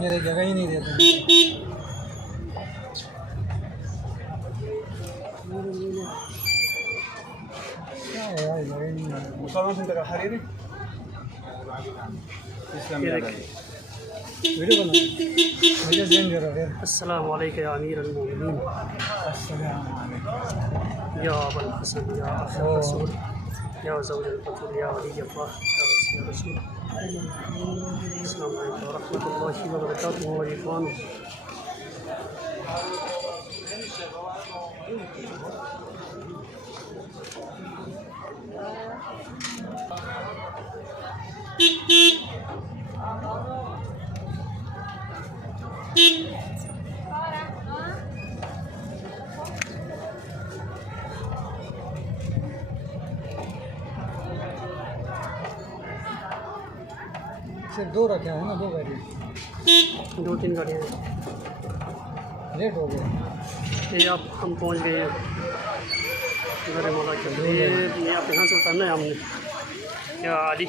मेरे जगह ही नहीं देते। वीडियो बना मुझे सेंड करो फिर। अस्सलाम वालेकुम या अमीर अल-मोमिनीन, या अबुल हसन, या अखिर रसूल, या ज़ौजुल बतूल, या वली अल्लाह, या वसी रसूल। अस्सलाम वालेकुम व रहमतुल्लाहि व बरकातुहू व इखवानुहू। सिर्फ दो रखे हैं ना, दो गाड़ी, 2-3 गाड़ियाँ लेट हो गए। ये अब हम पहुंच गए हैं घर मौला के। ये यहाँ पे यहाँ से उतरना है हमने। क्या आदि